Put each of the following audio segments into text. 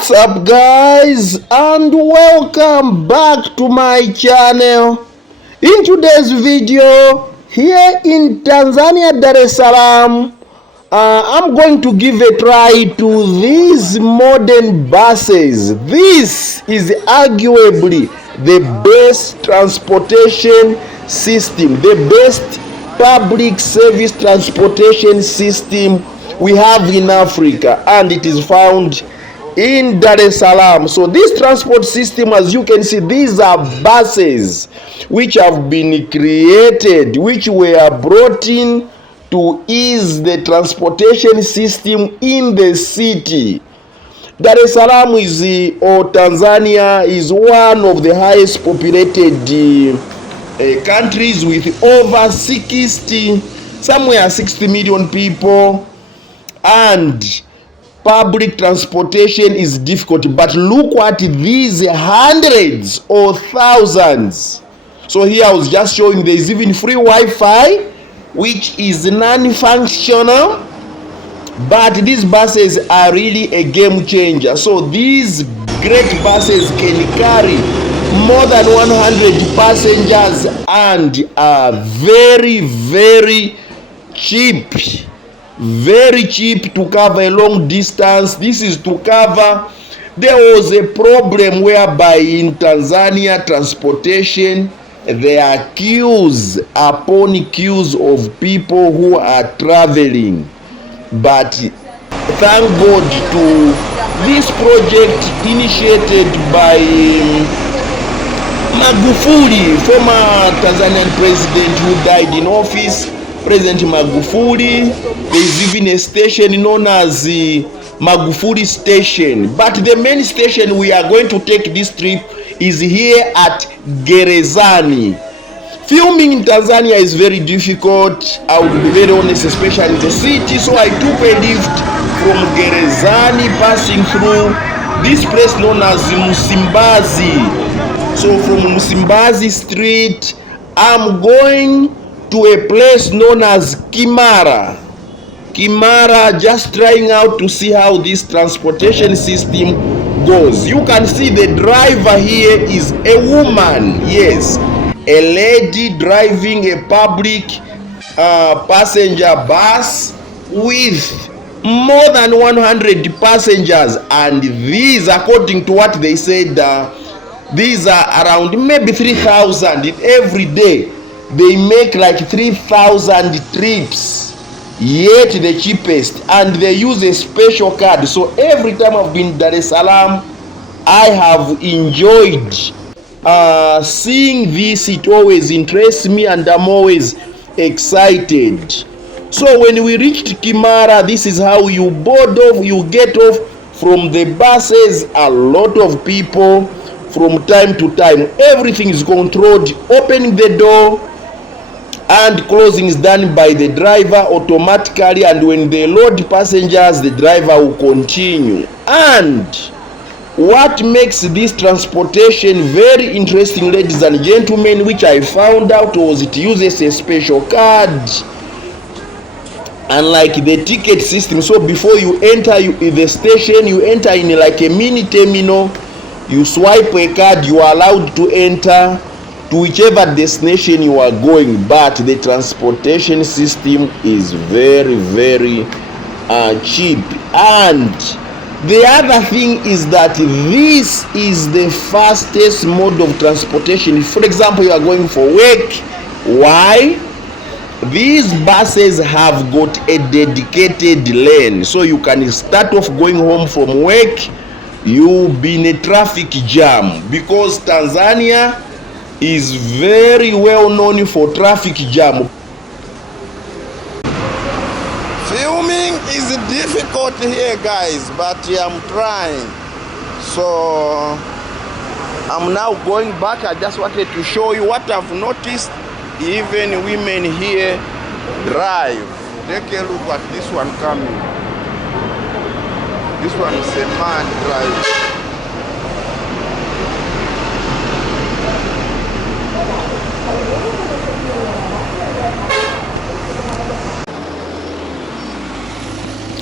What's up guys, and welcome back to my channel. In today's video here in Tanzania, Dar es Salaam, I'm going to give a try to these modern buses. This is arguably the best transportation system, the best public service transportation system we have in Africa, and it is found in Dar es Salaam. So this transport system, as you can see, these are buses which have been created, which were brought in to ease the transportation system in the city. Dar es Salaam is, or Tanzania, is one of the highest populated countries with over 60, somewhere 60 million people, and public transportation is difficult. But look at these hundreds or thousands. So here I was just showing there is even free Wi-Fi, which is non-functional, but these buses are really a game changer. So these great buses can carry more than 100 passengers and are very cheap. Very cheap to cover a long distance. This is to cover, there was a problem whereby in Tanzania transportation there are queues upon queues of people who are traveling. But thank God to this project initiated by Magufuli, former Tanzanian president who died in office, President Magufuli. There is even a station known as the Magufuli Station. But the main station we are going to take this trip is here at Gerezani. Filming in Tanzania is very difficult, I would be very honest, especially in the city. So I took a lift from Gerezani, passing through this place known as Msimbazi. So from Msimbazi Street, I'm going to a place known as Kimara, just trying out to see how this transportation system goes. You can see the driver here is a woman, yes, a lady driving a public passenger bus with more than 100 passengers, and these, according to what they said, these are around maybe 3,000 every day. They make like 3,000 trips, yet the cheapest, and they use a special card. So every time I've been in Dar es Salaam, I have enjoyed seeing this. It always interests me and I'm always excited. So when we reached Kimara, this is how you board off, you get off from the buses. A lot of people from time to time. Everything is controlled. Opening the door and closing is done by the driver automatically, and when they load passengers, the driver will continue. And what makes this transportation very interesting, ladies and gentlemen, which I found out, was it uses a special card, unlike the ticket system. So before you enter in the station, you enter in like a mini terminal, you swipe a card, you are allowed to enter to whichever destination you are going. But the transportation system is very cheap. And the other thing is that this is the fastest mode of transportation. For example, you are going for work. Why? These buses have got a dedicated lane, so you can start off going home from work, you'll be in a traffic jam, because Tanzania is very well known for traffic jam. Filming is difficult here, guys, but I'm trying. So I'm now going back. I just wanted to show you what I've noticed. Even women here drive. Take a look at this one coming. This one is a man driving.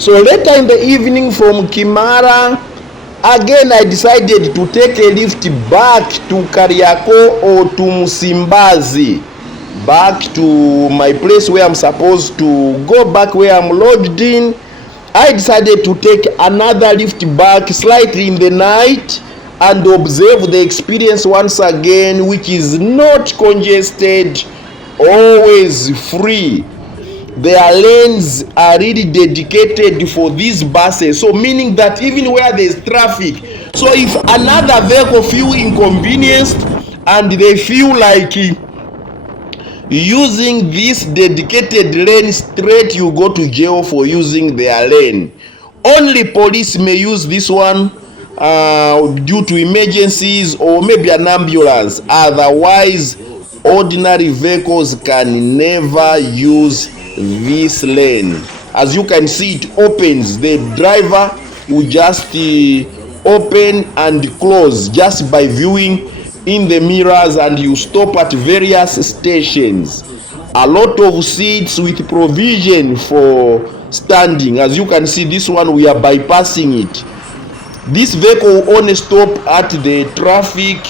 So later in the evening from Kimara, Again, I decided to take a lift back to Kariako or to Msimbazi, back to my place where I'm supposed to go back, where I'm lodged in. I decided to take another lift back slightly in the night and observe the experience once again, which is not congested, always free. Their lanes are really dedicated for these buses, so meaning that even where there's traffic, so if another vehicle feel inconvenienced and they feel like using this dedicated lane straight, you go to jail for using their lane. Only police may use this one due to emergencies or maybe an ambulance. Otherwise, ordinary vehicles can never use this lane. As you can see, it opens. The driver will just open and close just by viewing in the mirrors, and you stop at various stations. A lot of seats with provision for standing. As you can see, this one we are bypassing it. This vehicle will only stop at the traffic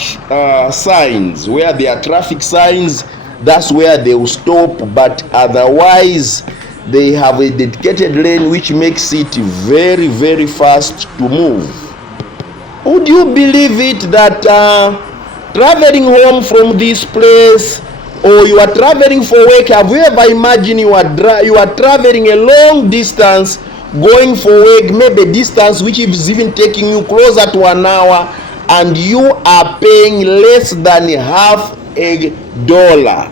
signs. Where there are traffic signs, that's where they will stop, but otherwise they have a dedicated lane which makes it very, very fast to move. Would you believe it that traveling home from this place, or you are traveling for work, have you ever imagined you are traveling a long distance going for work, maybe distance which is even taking you closer to an hour, and you are paying less than half a dollar,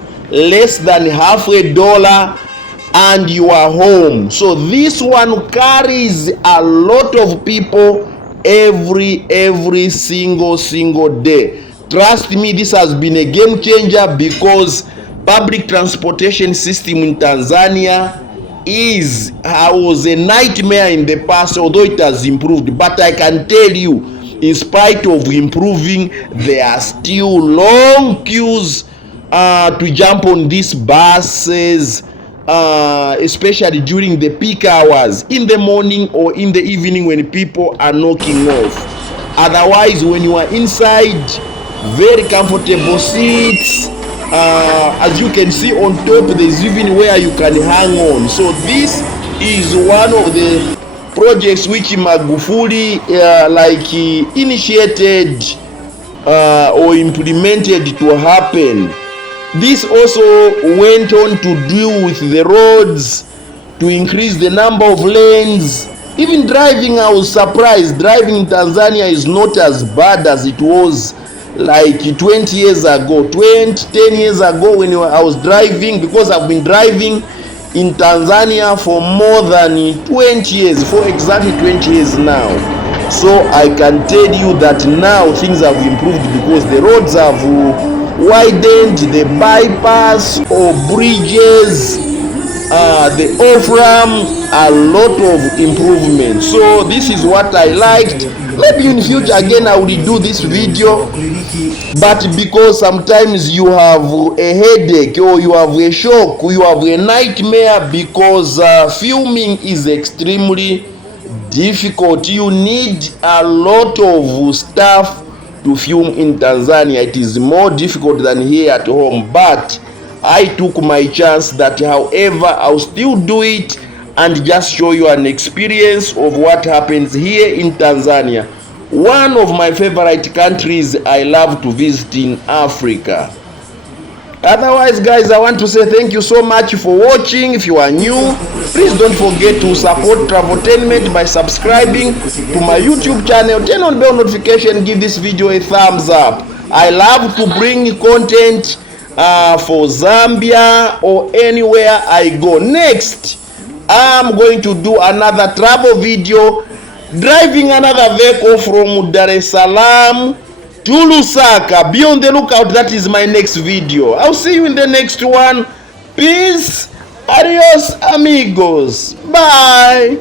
and you are home. So this one carries a lot of people every single day. Trust me, this has been a game changer, because public transportation system in Tanzania was a nightmare in the past, although it has improved. But I can tell you, in spite of improving, there are still long queues to jump on these buses, especially during the peak hours in the morning or in the evening when people are knocking off. Otherwise, when you are inside, very comfortable seats. As you can see on top, there's even where you can hang on. So this is one of the projects which Magufuli initiated or implemented to happen. This also went on to deal with the roads, to increase the number of lanes. Even driving, I was surprised. Driving in Tanzania is not as bad as it was like 20 years ago, 10 years ago when I was driving, because I've been driving in Tanzania for more than 20 years, for exactly 20 years now. So I can tell you that now things have improved, because the roads have widened, the bypass or bridges, the off-ramp, a lot of improvement. So this is what I liked. Maybe in future again I will do this video, but because sometimes you have a headache or you have a shock, you have a nightmare, because filming is extremely difficult. You need a lot of stuff to film in Tanzania. It is more difficult than here at home, but I took my chance that however I'll still do it and just show you an experience of what happens here in Tanzania, one of my favorite countries I love to visit in Africa. Otherwise, guys, I want to say thank you so much for watching. If you are new, please don't forget to support Traveltainment by subscribing to my YouTube channel. Turn on bell notification, give this video a thumbs up. I love to bring content for Zambia or anywhere I go. Next, I'm going to do another travel video, driving another vehicle from Dar es Salaam to Lusaka. Be on the lookout. That is my next video. I'll see you in the next one. Peace. Adios, amigos. Bye.